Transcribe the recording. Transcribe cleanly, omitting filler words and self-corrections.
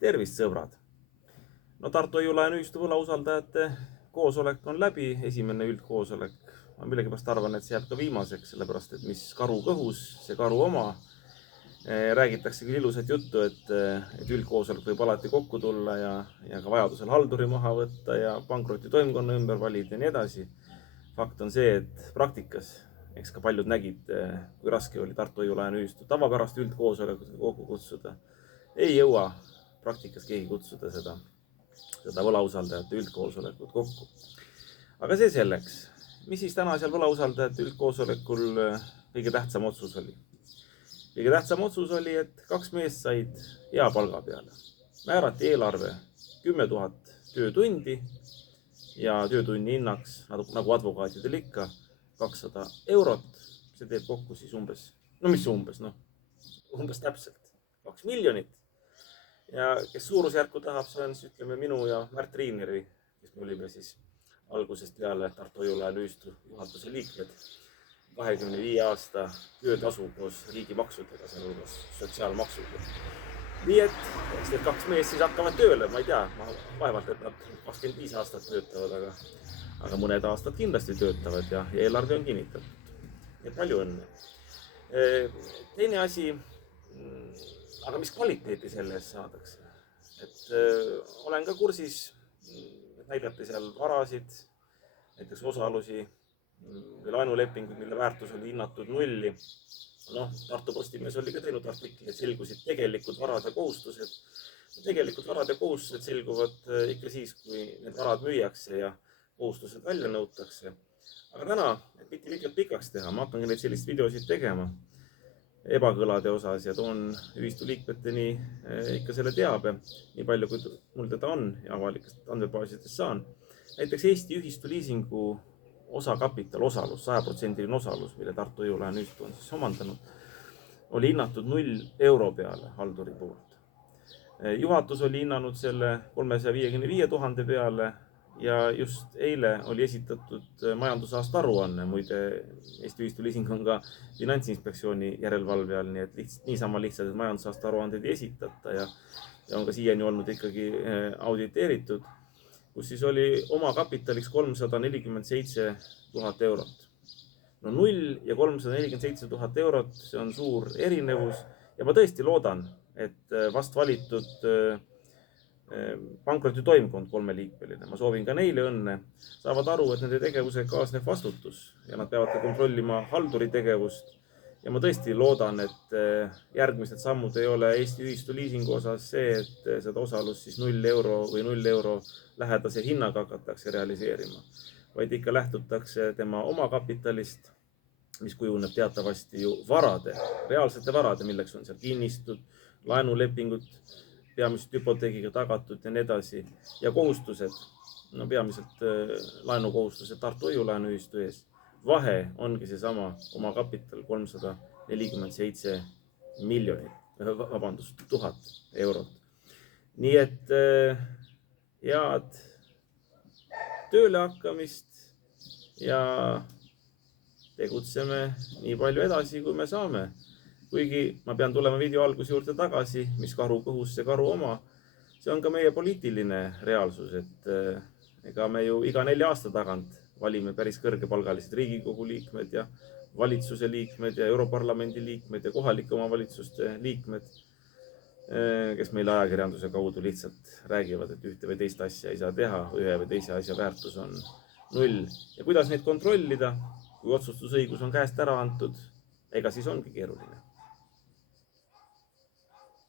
Tervist, sõbrad! No Tartu Hoiu-laenuühistu võlausaldajate koosolek on läbi, esimene üldkoosolek. Ma millegipärast arvan, et see jääb ka viimaseks, sellepärast et mis karu kõhus, see karu oma. Räägitakse küll ilusat juttu, et üldkoosolek võib alati kokku tulla ja ka vajadusel halduri maha võtta ja pankroti toimkonna ümber valida ja nii edasi. Fakt on see, et praktikas, eks ka paljud nägid, kui raske oli Tartu Hoiu-laenuühistu tavapärast üldkoosolekut kokku kutsuda. Ei jõua praktikas keegi kutsuda seda võlausaldajate üldkoosolekut kokku. Aga see selleks. Mis siis täna seal võlausaldajate üldkoosolekul kõige tähtsam otsus oli? Kõige tähtsam otsus oli, et 2 meest said hea palga peale. Määrati eelarve 10 000 töötundi ja töötunni hinnaks, nagu advokaatidel ikka, 200 eurot. See teeb kokku siis umbes täpselt 2 miljonit. Ja kes suurusjärku tahab, see on siis, ütleme, minu ja Märt Riineri, kes me olime siis algusest peale Tartu Hoiu-laenuühistu juhatuse liikmed. 25 aasta töötasu koos riigimaksudega, sealhulgas sotsiaalmaksuga. Nii et need 2 meest siis hakkavad tööle, ma ei tea, vaevalt, et nad 25 aastat töötavad, aga mõned aastad kindlasti töötavad ja eelarve on kinnitatud. Ja palju õnne. Teine asi, aga mis kvaliteeti selle eest saadakse? Olen ka kursis, näidati seal varasid, näiteks osalusi või laenulepingud, mille väärtus oli hinnatud 0. Tartu Postimees oli ka teinud artikli, et selgusid tegelikud varad ja kohustused. Tegelikult varad ja kohustused selguvad ikka siis, kui need varad müüakse ja kohustused välja nõutakse. Aga täna, et mitte liialt pikaks teha, ma hakkangi neid sellist videosid tegema ebakõlade osas ja toon ühistu liikmeteni ikka selle teabe, nii palju kui mul teda on ja avalikest andmebaasidest saan. Näiteks Eesti ühistu liisingu osakapital osalus, 100% osalus, mille Tartu Hoiu-laenuühistu on siis omandanud, oli hinnatud 0 euro peale halduri poolt. Juhatus oli hinnanud selle 355 000 peale ja just eile oli esitatud majandusaasta aruanne. Muide, Eesti ühistu liising on ka Finantsinspektsiooni järelevalve all, nii et niisama lihtsalt majandusaasta aruandeid ei esitata ja on ka siiani olnud ikkagi auditeeritud, kus siis oli oma kapitaliks 347 000 eurot. 0 ja 347 000 eurot, see on suur erinevus ja ma tõesti loodan, et vast valitud pankroti toimkond 3-liikmeline, ma soovin ka neile õnne, saavad aru, et nende tegevusega kaasneb vastutus ja nad peavad ka kontrollima halduri tegevust. Ja ma tõesti loodan, et järgmised sammud ei ole Eesti ühistu liisingu osas see, et seda osalust siis 0 euro või 0 euro lähedase hinnaga hakatakse realiseerima, vaid ikka lähtutakse tema omakapitalist, mis kujuneb teatavasti ju varade, reaalsete varade, milleks on seal kinnistud, laenulepingud, peamiselt hüpoteegiga tagatud ja nii edasi. Ja kohustused, peamiselt laenukohustused Tartu Hoiu-laenuühistu ees. Vahe ongi seesama omakapital 347 000 eurot. Nii et head tööle hakkamist ja tegutseme nii palju edasi, kui me saame. Kuigi ma pean tulema video alguse juurde tagasi, mis karu kõhus, see karu oma. See on ka meie poliitiline reaalsus, et ega me ju iga 4 aasta tagant valime päris kõrgepalgalised Riigikogu liikmed ja valitsuse liikmed ja Europarlamendi liikmed ja kohalike omavalitsuste liikmed, kes meile ajakirjanduse kaudu lihtsalt räägivad, et ühte või teist asja ei saa teha, ühe või teise asja väärtus on 0. Ja kuidas neid kontrollida, kui otsustusõigus on käest ära antud, ega siis ongi keeruline.